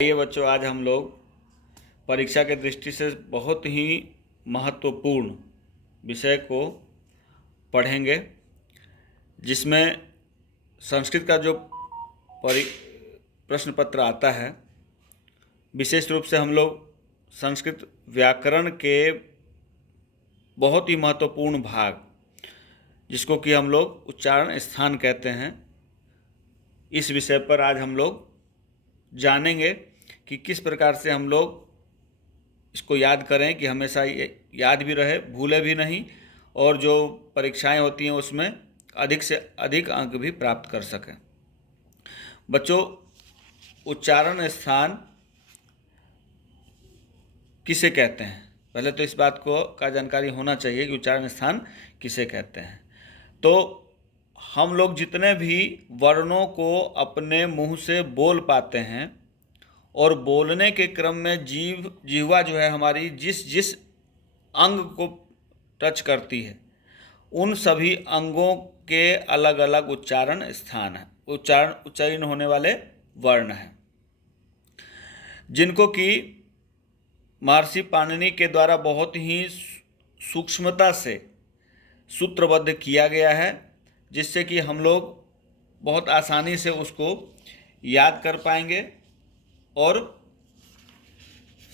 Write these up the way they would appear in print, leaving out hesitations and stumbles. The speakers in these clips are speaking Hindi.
ये बच्चों, आज हम लोग परीक्षा के दृष्टि से बहुत ही महत्वपूर्ण विषय को पढ़ेंगे, जिसमें संस्कृत का जो प्रश्न पत्र आता है, विशेष रूप से हम लोग संस्कृत व्याकरण के बहुत ही महत्वपूर्ण भाग, जिसको कि हम लोग उच्चारण स्थान कहते हैं, इस विषय पर आज हम लोग जानेंगे कि किस प्रकार से हम लोग इसको याद करें कि हमेशा ये याद भी रहे, भूले भी नहीं, और जो परीक्षाएं होती हैं उसमें अधिक से अधिक अंक भी प्राप्त कर सकें। बच्चों, उच्चारण स्थान किसे कहते हैं? पहले तो इस बात को का जानकारी होना चाहिए कि उच्चारण स्थान किसे कहते हैं। तो हम लोग जितने भी वर्णों को अपने मुंह से बोल पाते हैं और बोलने के क्रम में जिह्वा जो है हमारी जिस जिस अंग को टच करती है, उन सभी अंगों के अलग अलग उच्चारण स्थान हैं, उच्चारण होने वाले वर्ण हैं, जिनको कि महर्षि पाणिनि के द्वारा बहुत ही सूक्ष्मता से सूत्रबद्ध किया गया है, जिससे कि हम लोग बहुत आसानी से उसको याद कर पाएंगे और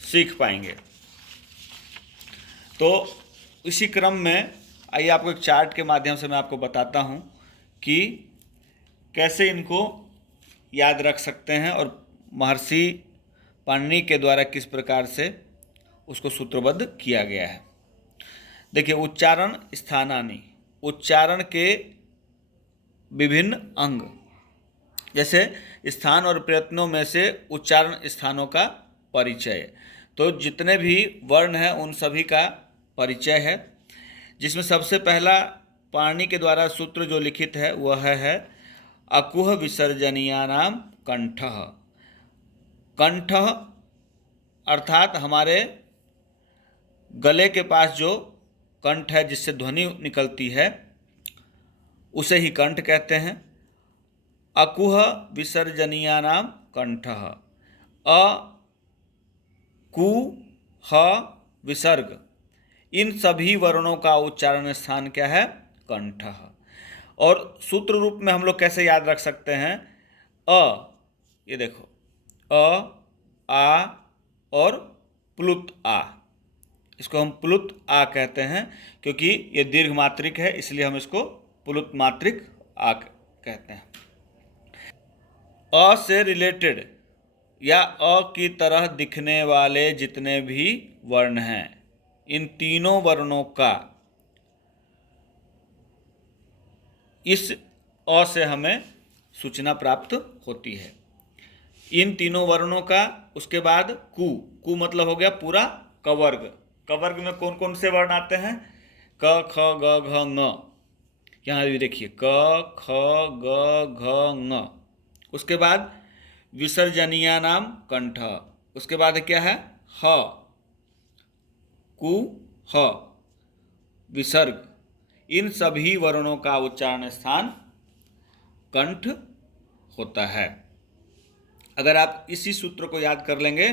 सीख पाएंगे। तो इसी क्रम में आइए आपको एक चार्ट के माध्यम से मैं आपको बताता हूँ कि कैसे इनको याद रख सकते हैं और महर्षि पाणिनि के द्वारा किस प्रकार से उसको सूत्रबद्ध किया गया है। देखिए, उच्चारण स्थानानि, उच्चारण के विभिन्न अंग, जैसे स्थान और प्रयत्नों में से उच्चारण स्थानों का परिचय। तो जितने भी वर्ण हैं उन सभी का परिचय है, जिसमें सबसे पहला पाणिनि के द्वारा सूत्र जो लिखित है वह है अकुह विसर्जनीयानाम कंठः। कंठः अर्थात हमारे गले के पास जो कंठ है, जिससे ध्वनि निकलती है, उसे ही कंठ कहते हैं। अकुह विसर्जनीयानाम कंठः। अ कु ह विसर्ग, इन सभी वर्णों का उच्चारण स्थान क्या है? कंठः। और सूत्र रूप में हम लोग कैसे याद रख सकते हैं? ये देखो, अ, आ और प्लुत आ, इसको हम प्लुत आ कहते हैं, क्योंकि ये दीर्घ मात्रिक है, इसलिए हम इसको प्लुत मात्रिक आ कहते हैं। अ से रिलेटेड या अ की तरह दिखने वाले जितने भी वर्ण हैं, इन तीनों वर्णों का इस अ से हमें सूचना प्राप्त होती है। इन तीनों वर्णों का, उसके बाद कु मतलब हो गया पूरा कवर्ग। कवर्ग में कौन कौन से वर्ण आते हैं? क ख ग घ ङ। यहाँ भी देखिए, क ख ग घ ङ। उसके बाद विसर्जनीय नाम कंठ। उसके बाद क्या है? ह, कु ह विसर्ग। इन सभी वर्णों का उच्चारण स्थान कंठ होता है। अगर आप इसी सूत्र को याद कर लेंगे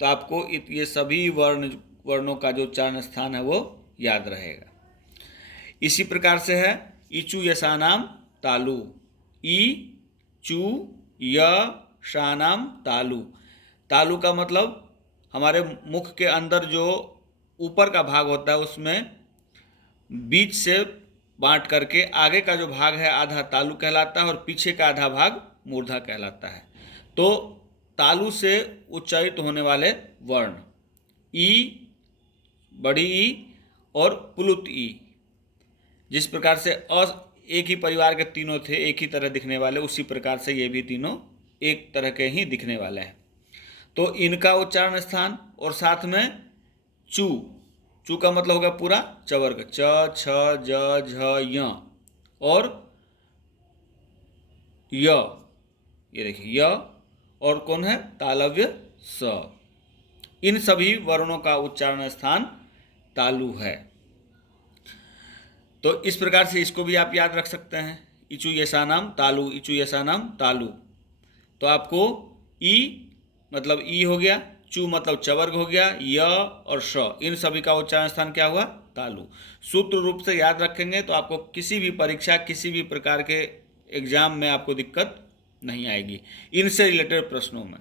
तो आपको ये सभी वर्णों का जो उच्चारण स्थान है वो याद रहेगा। इसी प्रकार से है इचु यशानाम तालु। ई चू य शानाम तालु। तालु का मतलब हमारे मुख के अंदर जो ऊपर का भाग होता है, उसमें बीच से बांट करके आगे का जो भाग है आधा तालु कहलाता है और पीछे का आधा भाग मूर्धा कहलाता है। तो तालु से उच्चारित होने वाले वर्ण ई, बड़ी ई और प्लुत ई, जिस प्रकार से अ एक ही परिवार के तीनों थे, एक ही तरह दिखने वाले, उसी प्रकार से ये भी तीनों एक तरह के ही दिखने वाले हैं। तो इनका उच्चारण स्थान, और साथ में चू का मतलब होगा पूरा चवर्ग, च छ ज झ य, और य, ये देखिए य, और कौन है? तालव्य स। इन सभी वर्णों का उच्चारण स्थान तालु है। तो इस प्रकार से इसको भी आप याद रख सकते हैं, इचु यशानाम तालु, इचु यशानाम तालु। तो आपको ई मतलब ई हो गया, चू मतलब चवर्ग हो गया, य और श, इन सभी का उच्चारण स्थान क्या हुआ? तालु। सूत्र रूप से याद रखेंगे तो आपको किसी भी परीक्षा, किसी भी प्रकार के एग्जाम में आपको दिक्कत नहीं आएगी इनसे रिलेटेड प्रश्नों में।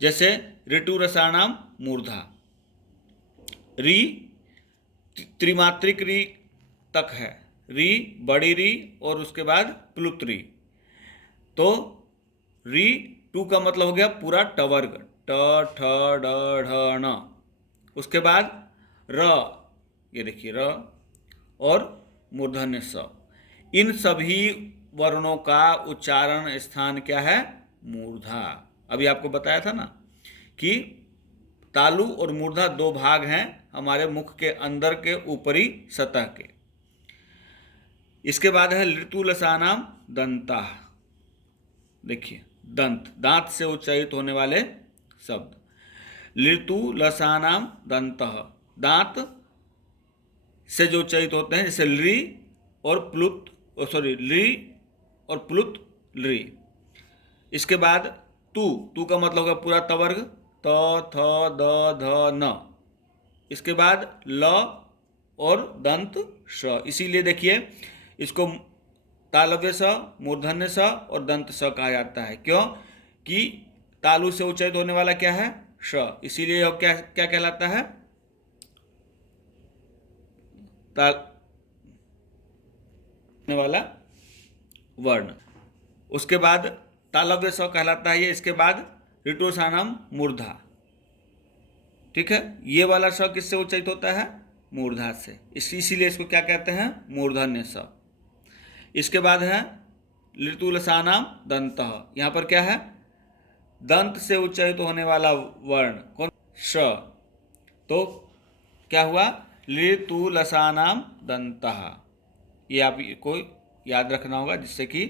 जैसे ऋतु रसाणाम मूर्धा, री त्रिमात्रिक री तक है, री बड़ी री और उसके बाद प्लुत री। तो री टू का मतलब हो गया पूरा टवर्ग, ट ठ ड ढ न। उसके बाद र, ये देखिए र और मूर्धन्य स, इन सभी वर्णों का उच्चारण स्थान क्या है? मूर्धा। अभी आपको बताया था ना कि तालु और मूर्धा दो भाग हैं हमारे मुख के अंदर के ऊपरी सतह के। इसके बाद है ऋतुलसानाम दंता। देखिए दंत, दांत से उच्चारित होने वाले शब्द। ऋतुलसानाम दंतः, दांत से जो उच्चारित होते हैं, जैसे लृ और प्लुत, लृ और प्लुत लृ। इसके बाद तू, तू का मतलब होगा पूरा तवर्ग, त थ द ध न। इसके बाद ल और दंत श। इसीलिए देखिए इसको तालव्य स, मूर्धन्य स और दंत स कहा जाता है। क्यों? कि तालु से उच्चारित होने वाला क्या है? श, इसीलिए यह क्या क्या कहलाता है? ताल वाला वर्ण। उसके बाद तालव्य स कहलाता है ये। इसके बाद ऋतुसानम मूर्धा। ठीक है, ये वाला स किससे उच्चारित होता है? मूर्धा से, इसीलिए इसको क्या कहते हैं? मूर्धन्य स। इसके बाद है ऋतुलसानाम दंतः। यहाँ पर क्या है? दंत से उच्चारित होने वाला वर्ण कौन? श। तो क्या हुआ? ऋतुलसानाम दंतः। ये आपको याद रखना होगा जिससे कि